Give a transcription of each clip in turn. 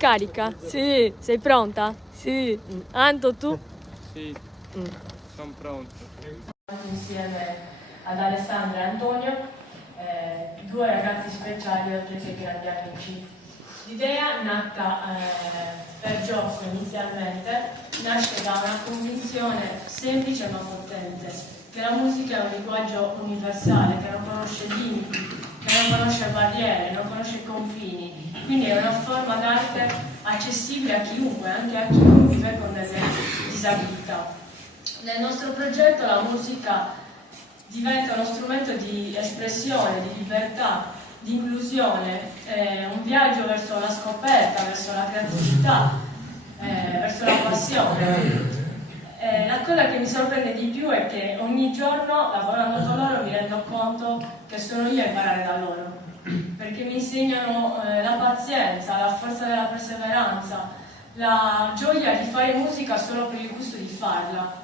carica? Sì. Sei pronta? Sì. Anto, tu? Sì, sono pronto. Insieme ad Alessandra e Antonio, due ragazzi speciali oltre che grandi amici. L'idea, nata per gioco inizialmente, nasce da una convinzione semplice ma potente, che la musica è un linguaggio universale, che non conosce limiti, che non conosce barriere, non conosce confini, quindi è una forma d'arte accessibile a chiunque, anche a chi non vive con delle disabilità. Nel nostro progetto la musica diventa uno strumento di espressione, di libertà, di inclusione, un viaggio verso la scoperta, verso la creatività, verso la passione. La cosa che mi sorprende di più è che ogni giorno, lavorando con loro, mi rendo conto che sono io a imparare da loro, perché mi insegnano la pazienza, la forza della perseveranza, la gioia di fare musica solo per il gusto di farla.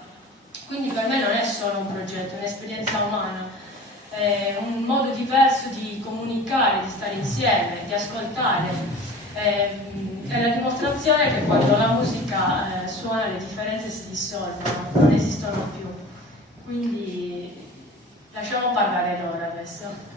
Quindi per me non è solo un progetto, è un'esperienza umana, è un modo diverso di comunicare, di stare insieme, di ascoltare. È la dimostrazione che quando la musica suona le differenze si dissolvono, non esistono più. Quindi lasciamo parlare loro adesso.